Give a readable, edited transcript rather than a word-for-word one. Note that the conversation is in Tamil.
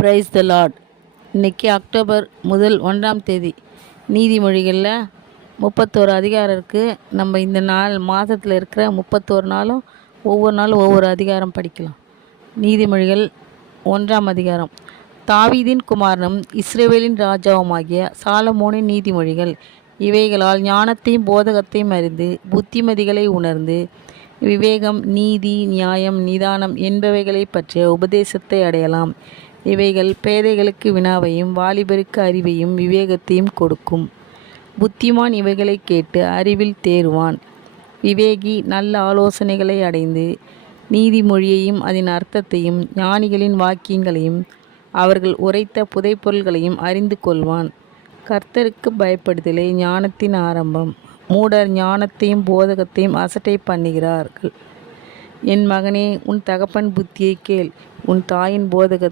Praise the Lord. இன்றைக்கி அக்டோபர் 1ஆம் தேதி. நீதிமொழிகளில் 31 அதிகாரம் இருக்குது. நம்ம இந்த மாதத்தில் இருக்கிற 31 நாளும் ஒவ்வொரு நாளும் ஒவ்வொரு அதிகாரம் படிக்கலாம். நீதிமொழிகள் 1ஆம் அதிகாரம். தாவீதின் குமாரனும் இஸ்ரவேலின் ராஜாவுமாகிய சாலமோனின் நீதிமொழிகள். இவைகளால் ஞானத்தையும் போதகத்தையும் அறிந்து புத்திமதிகளை உணர்ந்து விவேகம், நீதி, நியாயம், நிதானம் என்பவைகளை பற்றிய உபதேசத்தை அடையலாம். இவைகள் பேதைகளுக்கு வினாவையும் வாலிபருக்கு அறிவையும் விவேகத்தையும் கொடுக்கும். புத்திமான் இவைகளை கேட்டு அறிவில் தேறுவான். விவேகி நல்ல ஆலோசனைகளை அடைந்து நீதிமொழியையும் அதன் அர்த்தத்தையும் ஞானிகளின் வாக்கியங்களையும் அவர்கள் உரைத்த புதைப்பொருள்களையும் அறிந்து கொள்வான். கர்த்தருக்கு பயப்படுதலே ஞானத்தின் ஆரம்பம். மூடர் ஞானத்தையும் போதகத்தையும் அசட்டை பண்ணுகிறார்கள். என் மகனே, உன் தகப்பன் புத்தியை கேள், உன் தாயின் போதகத்தை